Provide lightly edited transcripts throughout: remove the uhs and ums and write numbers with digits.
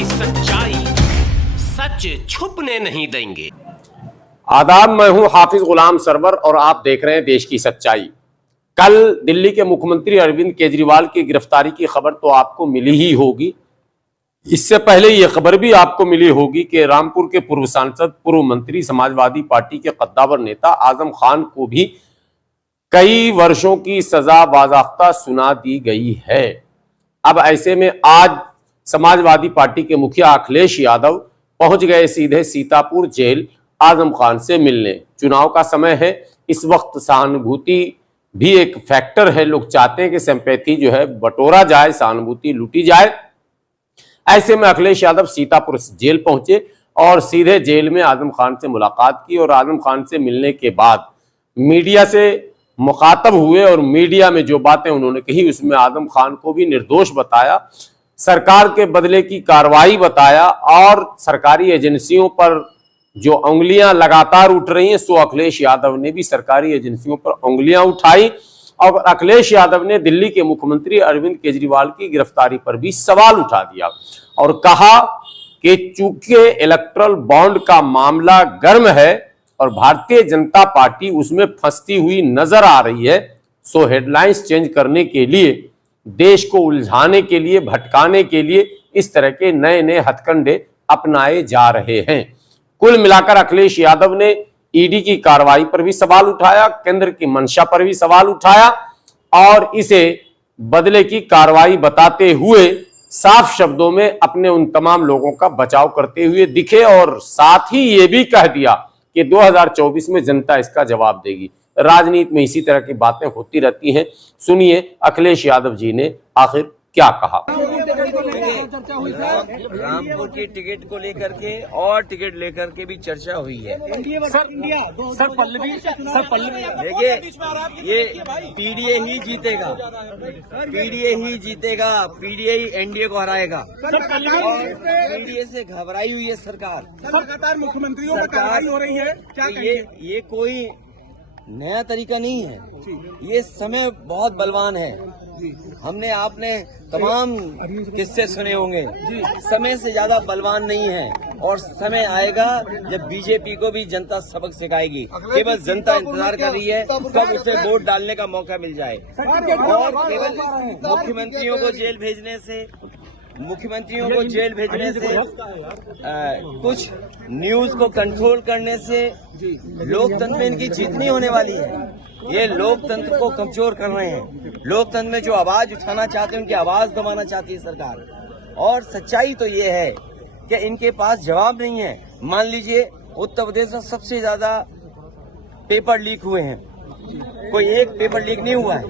की सच्चाई, सच छुपने नहीं देंगे। आदाब, मैं हूं हाफिज गुलाम सरवर और आप देख रहे हैं देश की सच्चाई। कल दिल्ली के मुख्यमंत्री अरविंद केजरीवाल की गिरफ्तारी की खबर तो आपको मिली ही होगी। इससे पहले यह खबर भी आपको मिली होगी कि रामपुर के पूर्व सांसद, पूर्व मंत्री, समाजवादी पार्टी के कद्दावर नेता आजम खान को भी कई वर्षों की सजा बाज़ाफ्ता सुना दी गई है। अब ऐसे में आज समाजवादी पार्टी के मुखिया अखिलेश यादव पहुंच गए सीधे सीतापुर जेल आजम खान से मिलने। चुनाव का समय है, इस वक्त सहानुभूति भी एक फैक्टर है। लोग चाहते हैं कि सिंपैथी जो है बटोरा जाए, सहानुभूति लूटी जाए। ऐसे में अखिलेश यादव सीतापुर जेल पहुंचे और सीधे जेल में आजम खान से मुलाकात की और आजम खान से मिलने के बाद मीडिया से मुखातब हुए और मीडिया में जो बातें उन्होंने कही उसमें आजम खान को भी निर्दोष बताया, सरकार के बदले की कार्रवाई बताया और सरकारी एजेंसियों पर जो उंगलियां लगातार उठ रही हैं, सो अखिलेश यादव ने भी सरकारी एजेंसियों पर उंगलियां उठाई और अखिलेश यादव ने दिल्ली के मुख्यमंत्री अरविंद केजरीवाल की गिरफ्तारी पर भी सवाल उठा दिया और कहा कि चूंकि इलेक्टोरल बॉन्ड का मामला गर्म है और भारतीय जनता पार्टी उसमें फंसती हुई नजर आ रही है, सो हेडलाइंस चेंज करने के लिए, देश को उलझाने के लिए, भटकाने के लिए इस तरह के नए नए हथकंडे अपनाए जा रहे हैं। कुल मिलाकर अखिलेश यादव ने ईडी की कार्रवाई पर भी सवाल उठाया, केंद्र की मंशा पर भी सवाल उठाया और इसे बदले की कार्रवाई बताते हुए साफ शब्दों में अपने उन तमाम लोगों का बचाव करते हुए दिखे और साथ ही ये भी कह दिया कि 2024 में जनता इसका जवाब देगी। राजनीति में इसी तरह की बातें होती रहती हैं। सुनिए अखिलेश यादव जी ने आखिर क्या कहा। रामपुर की टिकट को लेकर के और टिकट लेकर के भी चर्चा हुई है। सर पल्लवी देखिए, ये पीडीए ही जीतेगा, पीडीए ही एनडीए को हराएगा। पीडीए से घबराई हुई है सरकार। लगातार मुख्यमंत्रियों पर कार्रवाई हो रही है, क्या ये कोई नया तरीका नहीं है। ये समय बहुत बलवान है। हमने आपने तमाम किस्से सुने होंगे। समय से ज्यादा बलवान नहीं है और समय आएगा जब बीजेपी को भी जनता सबक सिखाएगी। केवल जनता इंतजार कर रही है कब उसे वोट डालने का मौका मिल जाए। और केवल मुख्यमंत्रियों को जेल भेजने से कुछ न्यूज को कंट्रोल करने से लोकतंत्र में इनकी जीत नहीं होने वाली है। ये लोकतंत्र को कमजोर कर रहे हैं। लोकतंत्र में जो आवाज उठाना चाहते हैं उनकी आवाज दबाना चाहती है सरकार। और सच्चाई तो ये है कि इनके पास जवाब नहीं है। मान लीजिए उत्तर प्रदेश में सबसे ज्यादा पेपर लीक हुए हैं, कोई एक पेपर लीक नहीं हुआ है।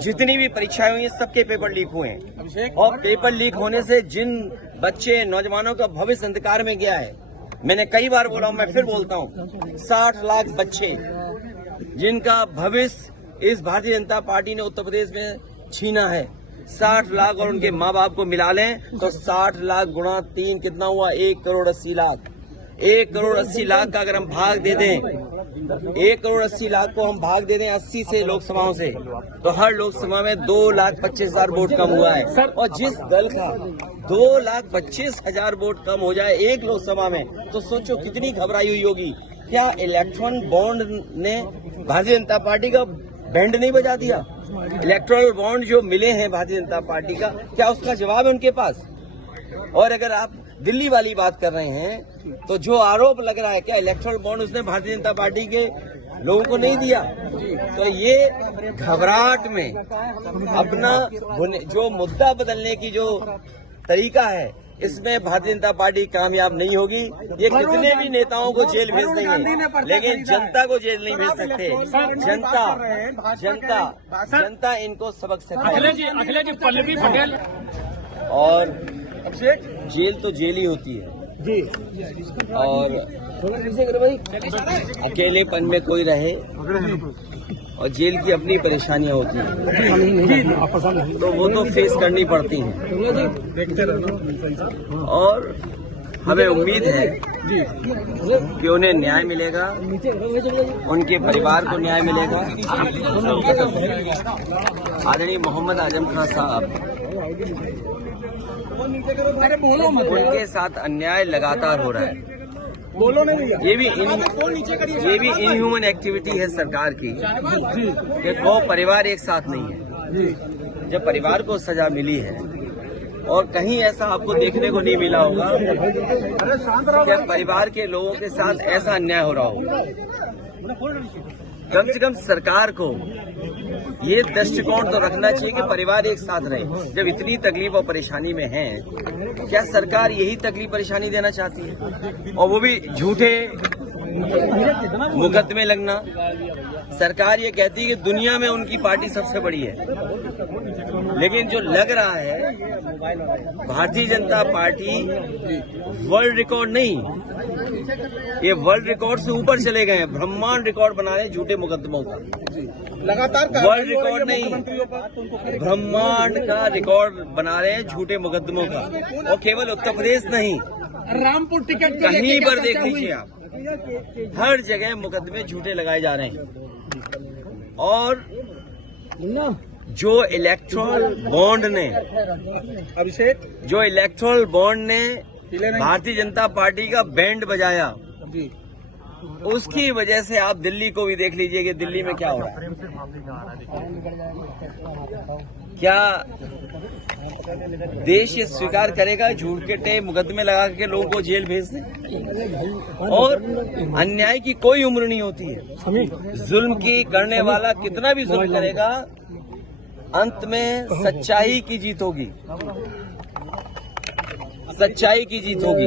जितनी भी परीक्षाएं हुई हैं सबके पेपर लीक हुए हैं और पेपर लीक होने से जिन बच्चे नौजवानों का भविष्य अंधकार में गया है, मैंने कई बार बोला हूं, मैं फिर बोलता हूं, 60 लाख बच्चे जिनका भविष्य इस भारतीय जनता पार्टी ने उत्तर प्रदेश में छीना है। 60 लाख और उनके माँ बाप को मिला लें तो 60 लाख गुणा 3 कितना हुआ? 1 करोड़ 80 लाख। 1 करोड़ 80 लाख का अगर हम भाग दे दें, 1 करोड़ 80 लाख को हम भाग दे दें 80 से लोकसभाओं से, तो हर लोकसभा में 2,25,000 वोट कम हुआ है। और जिस दल का 2,25,000 वोट कम हो जाए एक लोकसभा में, तो सोचो कितनी घबराई हुई होगी। क्या इलेक्ट्रॉन बॉन्ड ने भारतीय जनता पार्टी का बैंड नहीं बजा दिया? इलेक्ट्रॉल बॉन्ड जो मिले हैं भारतीय जनता पार्टी का, क्या उसका जवाब है उनके पास? और अगर आप दिल्ली वाली बात कर रहे हैं तो जो आरोप लग रहा है, क्या इलेक्ट्रल बॉन्ड उसने भारतीय जनता पार्टी के लोगों को नहीं दिया? तो ये घबराहट में अपना जो मुद्दा बदलने की जो तरीका है, इसमें भारतीय जनता पार्टी कामयाब नहीं होगी। ये कितने भी नेताओं को जेल भेज देंगे लेकिन जनता को जेल नहीं भेज सकते। जनता इनको सबक सिखाएगी। अखिलेश जी पल्लवी पटेल और जेल तो जेल ही होती है जी। और अकेलेपन में कोई रहे और जेल की अपनी परेशानियां होती हैं तो वो तो फेस करनी पड़ती हैं। और हमें उम्मीद है कि उन्हें न्याय मिलेगा, उनके परिवार को न्याय मिलेगा। आदरणीय मोहम्मद आजम खान साहब अरे बोलो मत उनके साथ अन्याय लगातार हो रहा है। बोलो नहीं भैया। ये भी इनह्यूमन एक्टिविटी है सरकार की कि दो परिवार एक साथ नहीं है। जब परिवार को सजा मिली है और कहीं ऐसा आपको देखने को नहीं मिला होगा कि परिवार के लोगों के साथ ऐसा अन्याय हो रहा होगा। कम से कम सरकार को ये दृष्टिकोण तो रखना चाहिए कि परिवार एक साथ रहे। जब इतनी तकलीफ और परेशानी में है, क्या सरकार यही तकलीफ परेशानी देना चाहती है? और वो भी झूठे मुकदमे लगना। सरकार ये कहती है कि दुनिया में उनकी पार्टी सबसे बड़ी है, लेकिन जो लग रहा है Bharatiya Janata party world record नहीं, ये वर्ल्ड रिकॉर्ड से ऊपर चले गए हैं। ब्रह्मांड रिकॉर्ड बना रहे हैं झूठे मुकदमों का। लगातार वर्ल्ड रिकॉर्ड नहीं, ब्रह्मांड का रिकॉर्ड बना रहे हैं झूठे मुकदमों का। और केवल उत्तर प्रदेश नहीं, रामपुर टिकट कहीं पर देख लीजिए आप, हर जगह मुकदमे झूठे लगाए जा रहे हैं। और जो इलेक्ट्रल बॉन्ड ने भारतीय जनता पार्टी का बैंड बजाया, उसकी वजह से आप दिल्ली को भी देख लीजिए कि दिल्ली में क्या हो रहा है। क्या देश ये स्वीकार करेगा झूठे मुकदमे लगा के लोगों को जेल भेज दें? और अन्याय की कोई उम्र नहीं होती है। जुल्म की करने वाला कितना भी जुल्म करेगा, अंत में सच्चाई की जीत होगी, सच्चाई की जीत होगी।